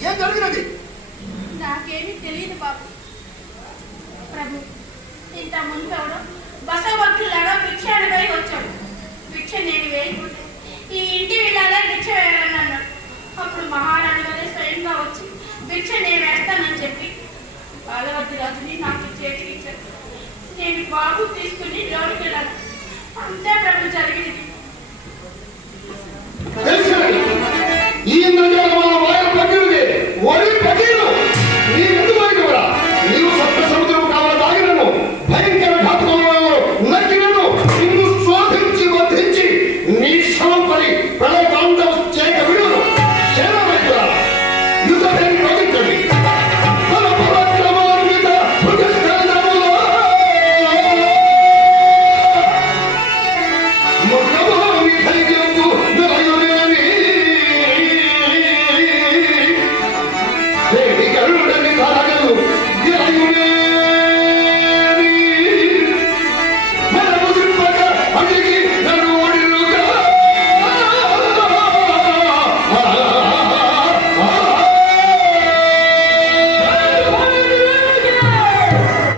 ఏం జరిగినది? నాకేమీ తెలియదు బాబు. ప్రభు, ఇంత ముందు బసభక్తులాగా భిక్ష అడగై వచ్చాడు. భిక్ష నేను వేయకుంటే ఈ ఇంటి వెళ్ళాలా భిక్ష వేయాలని